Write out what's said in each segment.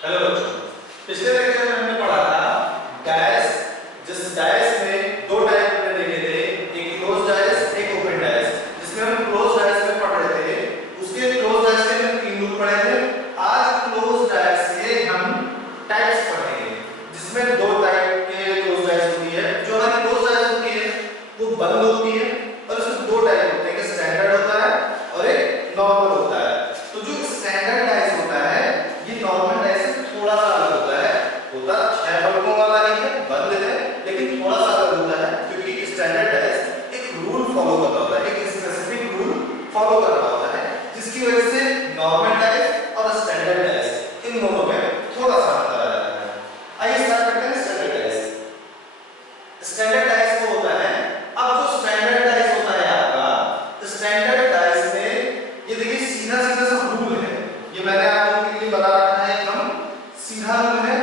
Hello बच्चों, पिछले lecture में हमने पढ़ा था डायस। जिस डायस में दो टाइप हमने देखे थे, एक क्लोज डायस, एक ओपन डायस। जिसमें हम क्लोज डायस में पढ़ रहे थे, उसके क्लोज डायस के हमने 3 रूल पढ़े थे। आज क्लोज डायस के हम टाइप्स पढ़ेंगे, जिसमें दो टाइप के क्लोज डायस होती है। जो हमारी क्लोज डायस होती है वो बंद होती है, और उसमें दो टाइप होते हैं, एक स्टैंडर्ड होता है और एक नॉर्मल होता है। तो जो स्टैंडर्ड डायस होता है ये नॉर्मल डायस से थोड़ा सा अलग होता है। होता 6 पलकों वाला ही है, बंद है, लेकिन थोड़ा सा अलग होता है, क्योंकि स्टैंडर्ड डायस एक रूल फॉलो कर रहा होता है, एक स्पेसिफिक रूल फॉलो कर रहा होता है, जिसकी वजह से नॉर्मल डायस और स्टैंडर्ड डायस इन दोनों में थोड़ा सा अंतर आ जाता है। आइए स्टार्ट करते हैं स्टैंडर्ड डायस। स्टैंडर्ड डायस वो होता है, अब जो स्टैंडर्ड डायस होता है आपका, स्टैंडर्ड डायस में ये देखिए सीधा सीधा सा रूल है। ये मैंने आप लोगों के लिए बता रखा है, एकदम सीधा रूल है।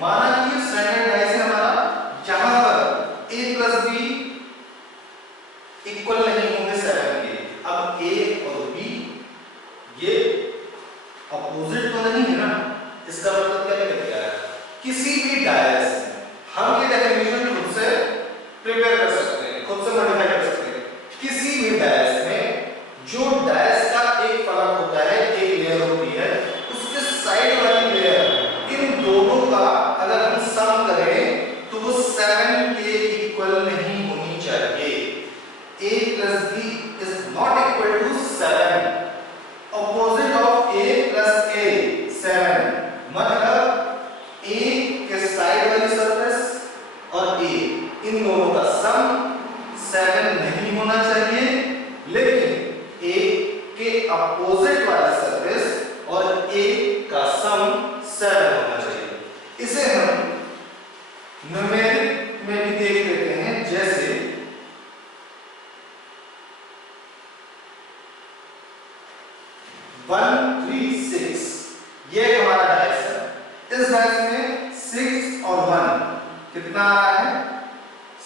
माना कि स्टैंडर्ड डायस है हमारा, यहां पर a + b इक्वल नहीं होंगे 7 के। अब a और b ये अपोजिट तो नहीं है ना, इसका मतलब क्या निकल गया? किसी भी डायस में हम ये डेफिनेशन खुद से प्रिपेयर कर सकते हैं, खुद से मॉडिफाई कर सकते हैं। किसी भी डायस में जो डायस का एक फलक होता है, एक लेयर होती है, उसके साइड वाली लेयर, इन दोनों का अगर हम सम करें तो वो 7 के इक्वल नहीं होनी चाहिए। a + b is not equal to 7. Opposite of a + a 7, मतलब a के साइड वाली सरफेस और a इन दोनों का सम 7 नहीं होना चाहिए, लेकिन a के अपोजिट वाला सरफेस और a का सम 7 होना चाहिए। इसे हम न्यूमेरिक में भी देख लेते हैं, जैसे 1 3 6 ये हमारा डायस है। इस डायस में 6 और 1 कितना आ रहा है?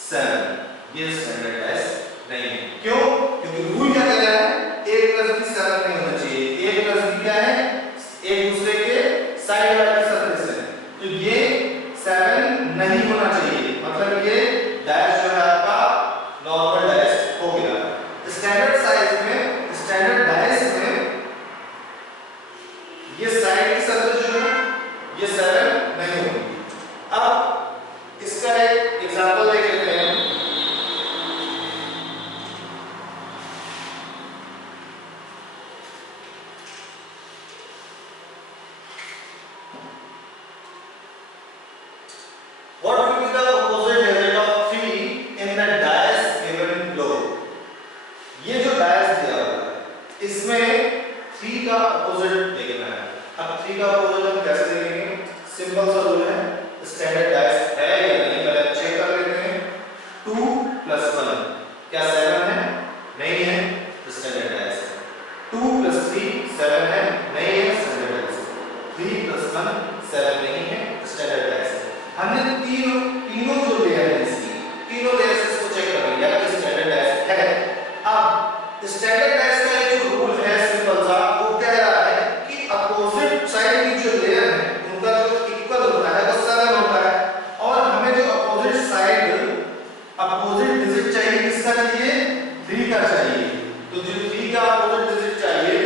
7। ये स्टैंडर्ड डायस नहीं है। क्यों? क्योंकि रूल क्या कह रहा है? a + b 7 नहीं होना चाहिए। a + b क्या है? एक दूसरे के साइड वाली सरफेस है, तो ये 7 नहीं होना चाहिए। मतलब ये डायस जो है आपका नॉर्मल डायस हो गया। स्टैंडर्ड साइज में, स्टैंडर्ड डायस में ये साइड की सरफेस जो है ये 7 नहीं होगी। अब इसका एक एग्जांपल देख लेते हैं। What will be the opposite digit of 3 in the dice given below? ये जो डायस दिया हुआ है, इसमें 3 का अपोजिट देखना है। अब 3 का अपोजिट हम कैसे देखेंगे? सिंपल सा रूल है, स्टैंडर्ड डायस है या नहीं पहले चेक कर लेते हैं। 2 + 1 क्या 7 है? नहीं है, स्टैंडर्ड डायस है। 2 + 3 7 है? नहीं है, स्टैंडर्ड डायस है। 3 + 1 7 नहीं है, स्टैंडर्ड डायस है। हमने तीनों जो लेयर है इसकी, तीनों लेयर से इसको चेक कर लिया कि स्टैंडर्ड डायस है। अब स्टैंडर्ड डायस का एक जो रूल है सिंपल सा, वो कह रहा है कि अपोजिट साइड की जो लेयर है उनका जो इक्वल होता है वो 7 होता है। और हमें जो अपोजिट साइड, अपोजिट डिजिट चाहिए, किसका चाहिए? 3 का चाहिए। तो जो 3 का अपोजिट डिजिट चाहिए,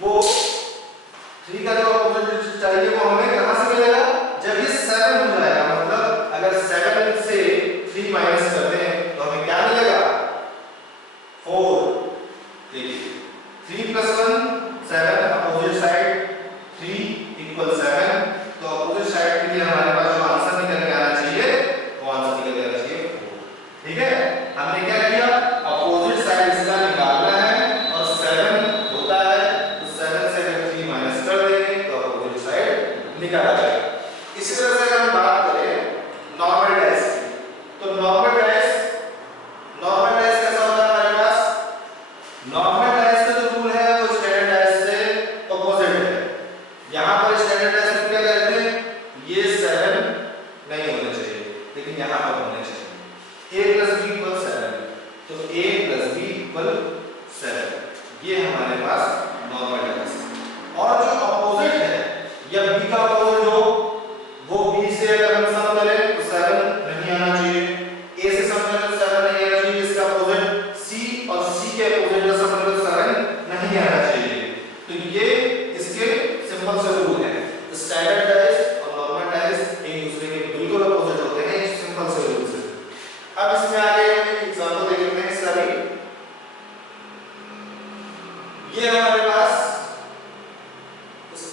वो 3 का जो अपोजिट डिजिट चाहिए वो हमें कहां से मिलेगा? जब ये 7 हो जाएगा, मतलब अगर 7 से 3 माइनस करते हैं तो हमें क्या मिलेगा? 4। देखिए 3 + 1 7, अपोजिट साइड 3 = 7, तो अपोजिट साइड के लिए हमारे पास जो आंसर निकल के आना चाहिए वो आंसर निकल के आना चाहिए 4। ठीक है, हमने क्या किया? अपोजिट साइड इसका निकालना है और 7 होता है, तो 7 से अगर 3 माइनस कर देंगे तो अपोजिट साइड निकल आ जाएगा। इसी तरह से अगर हम बात करें नॉर्मल डायस की, तो नॉर्मल डायस कैसा होता है हमारे पास? नॉर्मल डायस का जो रूल है वो स्टैंडर्ड डायस से अपोजिट है। यहां पर स्टैंडर्ड डायस में क्या कहते हैं? ये 7 नहीं होने चाहिए, लेकिन यहां पर होने चाहिए। a + b = 7, तो a + b = 7, ये हमारे पास नॉर्मल डायस है। और जो अपोजिट है या b का अपोजिट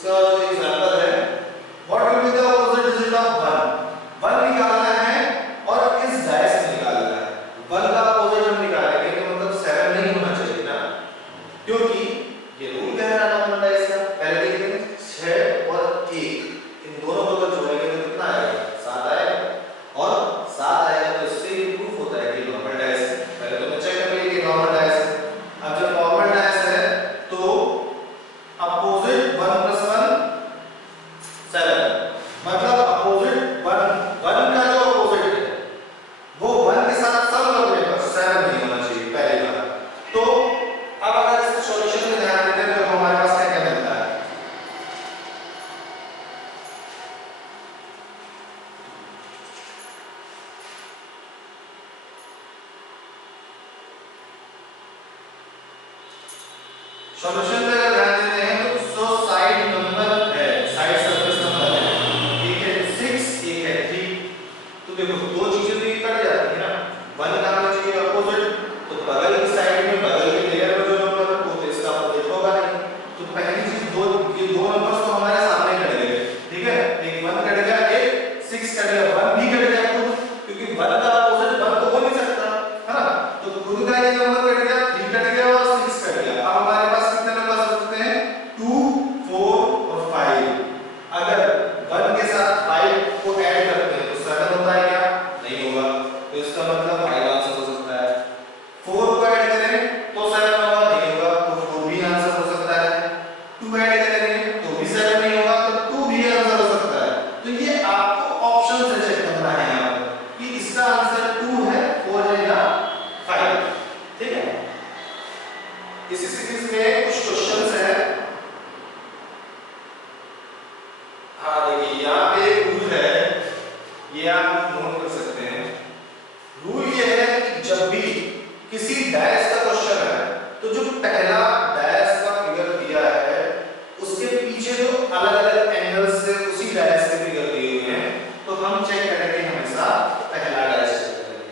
इसका जो एग्जांपल है, what will be the opposite digit of 1? 1 निकालना है और इस डायस में निकालना है। 1 का ऑपोजिट हम निकालेंगे तो मतलब 7 नहीं होना चाहिए ना, क्योंकि ये रूल कह रहा है नॉर्मल डायस का। पहले देखिए 6 और 1 इन दोनों को अगर जोड़ेंगे तो कितना आएगा? 7 आएगा, और 7 आएगा तो इससे ये प्रूफ होता है कि नॉर्मल डायस है। पहले तो मैं चेक कर लिया कि नॉर्मल डायस है। अब जब नॉर्मल डायस है तो अपोजिट 1 + 1 7, मतलब अपोजिट 1 का जो अपोजिट है वो 1 के साथ सम करने पर 7 नहीं होना चाहिए, पहली बात। तो अब अगर इस सॉल्यूशन में ध्यान देते हैं तो हमारे पास क्या क्या मिलता है? सॉल्यूशन में अगर ध्यान देते हैं तो जो साइड नंबर है, साइड सरफेस नंबर है, एक है 6, एक है 3। तो देखो दो चीजें तो ये कट जाती है ना। 1 का होना चाहिए अपोजिट, तो बगल की साइड में बगल के लेयर में जो नंबर है वो तो इसका अपोजिट होगा नहीं। तो पहली चीज ये दो नंबर्स तो हमारे सामने कट गए, ठीक है। एक 1 कट गया, एक 6 कट गया, 1 भी कट गया खुद, क्योंकि 1 का अपोजिट 1 तो हो नहीं सकता, है ना। तो खुद का ये नंबर कट गया, 3 कट गया और 6 कट गया। अब हमारे पास कितने नंबर बचते हैं? 2, 4 और 5। अगर 1 के साथ 5 को ऐड करते हैं तो 7 होता है क्या? नहीं होगा। तो इसका मतलब 5 आंसर हो सकता है। 4 को ऐड करें तो 7 होगा, नहीं होगा, तो 4 भी आंसर हो सकता है। 2 ऐड करेंगे तो भी 7 नहीं होगा, तो 2 भी आंसर हो सकता है। तो ये आपको ऑप्शन से चेक करना है यहाँ पर कि इसका आंसर 2 है, 4 है या 5, ठीक है। इसी सीरीज में कुछ क्वेश्चंस हैं। हाँ देखिए यहाँ पे रूल है, ये आप नोट कर सकते हैं। रूल ये है कि जब भी किसी डैश का क्वेश्चन है तो जो पहला डैश का फिगर दिया है उसके पीछे जो अलग-अलग एंगल्स से उसी डैश के फिगर दिए हुए हैं, तो हम चेक करेंगे हमेशा पहला डैश चेक करेंगे।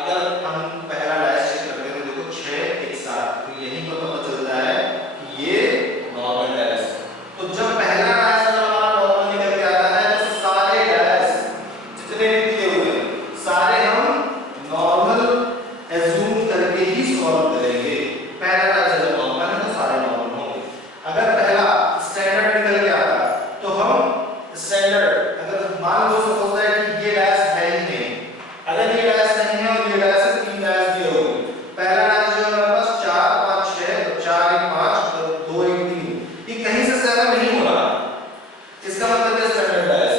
अगर हम पहला डैश चेक करते हैं तो देखो 6 एक साथ, तो यही पर पता चलता है कि ये नॉर्मल डैश है। तो जब पहला डैश अगर हमारा नॉर्मल निकल के आता है तो सारे डैश जितने भी दिए हुए हैं सारे हम नॉर्मल एज्यूम करके ही सॉल्व करेंगे। पहला डैश अगर नॉर्मल है तो सारे नॉर्मल होंगे। अगर पहला स्टैंडर्ड निकल के आता है तो हम स्टैंडर्ड, अगर मान लो सपोज है कि ये डैश है ही नहीं, अगर ये डैश नहीं है और ये डैश है, 3 डैश दिए हुए हैं। पहला डैश जो है हमारे पास 4, 5, 6, तो 4, 1, 5, 2, 1, 3, ये कहीं से 7 नहीं हो रहा, इसका मतलब है स्टैंडर्ड डैश।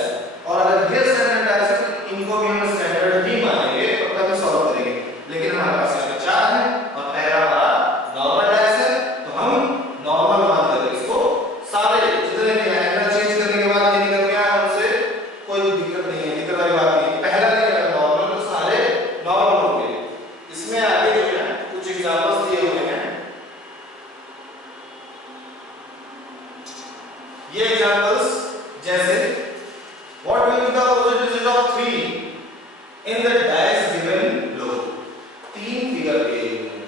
और अगर ये स्टैंडर्ड डैश है तो इनको भी हम स्टैंडर्ड ही मानेंगे और तभी सॉल्व करेंगे। लेकिन हमारे पास यहाँ पे 4 है और पहला हमारा नॉर्मल डैश है, तो हम नॉर्मल मान लेंगे इसको। सारे जितने भी हैं एंगल चेंज करने के बाद ये निकल गया, हमसे कोई दिक्कत नहीं है, दिक्कत वाली बात नहीं है। पहला निकला नॉर्मल तो सारे नॉर्मल होंगे। इसमें आगे जो है कुछ एग्जांपल्स दिए हुए हैं, ये एग्जांपल्स जैसे what will be the opposite digit of 3 in the dice given below. 3 figure दिए हुए हैं।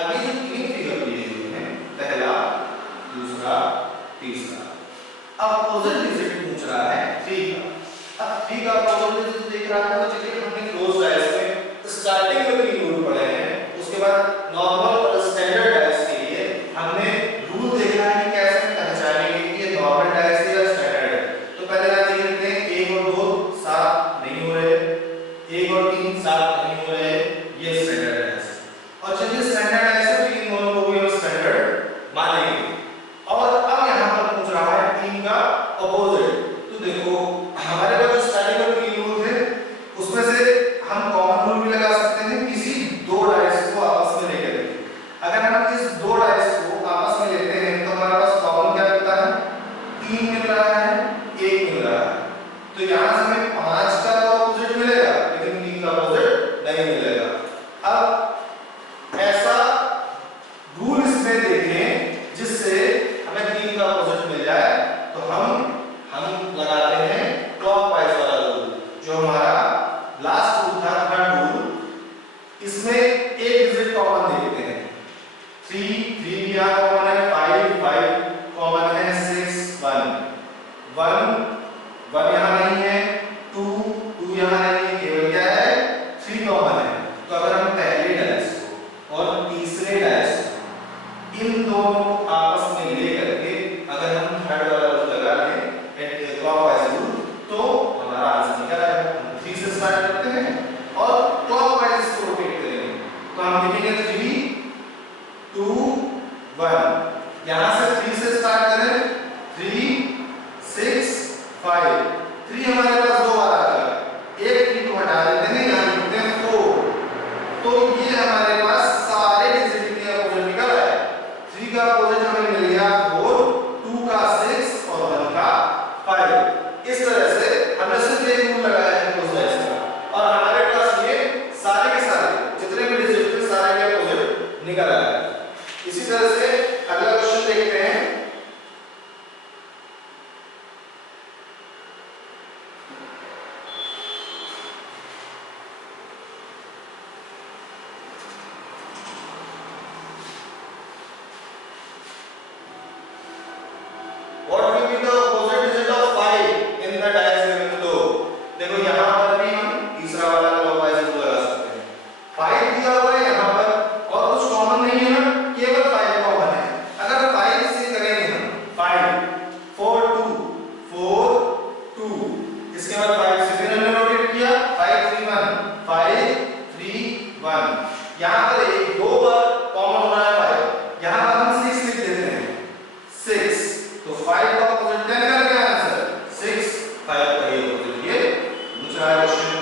अभी जो 3 फिगर दिए हुए हैं, पहला, दूसरा, तीसरा, अपोजिट डिजिट पूछ रहा है 3 का। अब 3 का अपोजिट डिजिट देख रहा था तो चलिए हमने क्लोज डायस में स्टार्टिंग में 3 रूल पढ़े हैं, उसके बाद नॉर्मल और स्टैंडर्ड डायस के लिए हमने रूल देखा है कि कैसे पहचानेंगे कि ये नॉर्मल डायस है या स्टैंडर्ड है। तो पहले आप देख लेते हैं 1 और 2 साथ नहीं हो रहे, 1 और 3 साथ नहीं हो रहे, ये स्टैंडर्ड डायस है। और चलिए स्टैंडर्ड डायस है तो इन दोनों को भी हम स्टैंडर्ड मानेंगे। और अब यहाँ पर पूछ रहा है 3 का अपोजिट। तो देखो हमारे पास जो स्टार्टिंग में 3 रूल थे उसमें से हम कॉमन रूल भी लगा सकते हैं किसी 2 डायस को आपस में लेकर के। अगर हम इस 2 डायस को आपस में लेते हैं तो हमारे पास कॉमन क्या मिलता है? 3 मिल रहा है, 1 मिल रहा है। तो यहाँ से हमें 5 का तो अपोजिट मिलेगा लेकिन 3 का अपोजिट नहीं मिलेगा। अब ऐसा रूल इसमें देखें जिससे हमें 3 का अपोजिट मिल जाए, तो हम लगाते हैं क्लॉकवाइज वाला रूल, जो हमारा लास्ट रूल था, थर्ड रूल। इसमें एक डिजिट कॉमन देखते हैं, 3 यहाँ कॉमन है, 5 कॉमन है, 6 1। 1 1 यहाँ नहीं है, 2 2 यहाँ नहीं है, केवल क्या है 3 कॉमन है। तो अगर हम पहले डायस को और तीसरे डायस को इन दोनों को आपस में लेकर के अगर हम थर्ड वाला रूल लगा लें एट क्लॉकवाइज रूल तो हमारा आंसर निकल आएगा। हम 3 से स्टार्ट करते हैं और क्लॉकवाइज इसको रोटेट करेंगे। तो हम लिखेंगे 3 2 1। यहां से 3 से स्टार्ट करें, 3 6 5। 3 हमारे पास दो बार आता है, एक 3 को हटा देते हैं, यहां लिखते हैं 4। तो ये हमारे पास सारे डिजिट के अपोजिट निकल आए। 3 का अपोजिट हमें मिल गया 4, 2 का 6 और 1 का 5। इस तरह से हमने सिर्फ एक रूल लगाया है क्लोज डायस का और हमारे पास ये सारे के सारे जितने भी डिजिट थे सारे के अपोजिट निकल आए। इसी तरह से अगला क्वेश्चन देखते हैं। What will be the opposite digit of 5 in the dice given below? देखो यहाँ पर भी हम तीसरा वाला क्लॉकवाइज रूल लगा सकते हैं। 5 दिया हुआ है यहाँ पर और कुछ कॉमन नहीं है ना, केवल 5 कॉमन है। अगर 5 से करेंगे हम 5 4 2 4 2, इसके बाद 5 से फिर हमने रोटेट किया 5 3 1 5 3 1। यहाँ पर एक दो बार कॉमन हो रहा है 5, यहाँ पर हम 6 लिख देते हैं 6। तो 5 का अपोजिट 10 का क्या आंसर 6। 5 का ये अपोजिट ये दूसरा क्वेश्चन।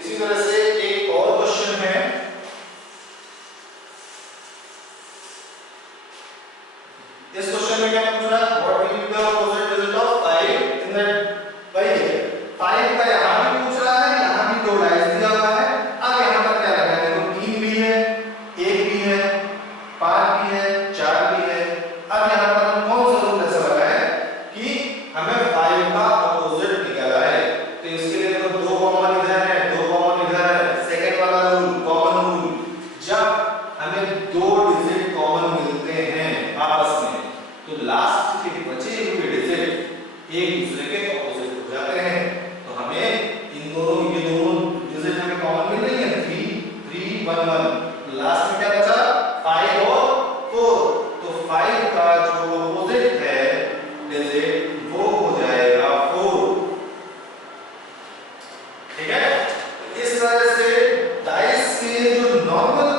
इसी तरह से एक और क्वेश्चन है। इस क्वेश्चन में क्या पूछ रहा है, what will be the opposite digit of 5 in that भाई 5 का यहां भी पूछ रहा है, यहां भी दो डाइस दिया हुआ है। अब यहां पर क्या लगा है, देखो 3 भी है, 1 भी है, 5 भी है, 4 भी है। अब यहां पर हम कौन सा रूल ऐसा लगाए कि हमें 5 का अपोजिट निकालना है। तो इसके लिए देखो दो कॉमन इधर है, दो कॉमन इधर है। सेकंड वाला रूल कॉमन रूल, जब हमें दो डिजिट कॉमन मिलते हैं आपस में तो लास्ट के बचे हुए डिजिट एक दूसरे के अपोजिट हो जाते हैं। तो हमें इन दोनों ये दोनों डिजिट हमें कॉमन मिल रही है 3 3 1 1। लास्ट में क्या बचा 5 और 4। तो 5 का जो अपोजिट है डिजिट वो हो जाएगा 4। ठीक है। इस तरह से डाइस के जो नॉर्मल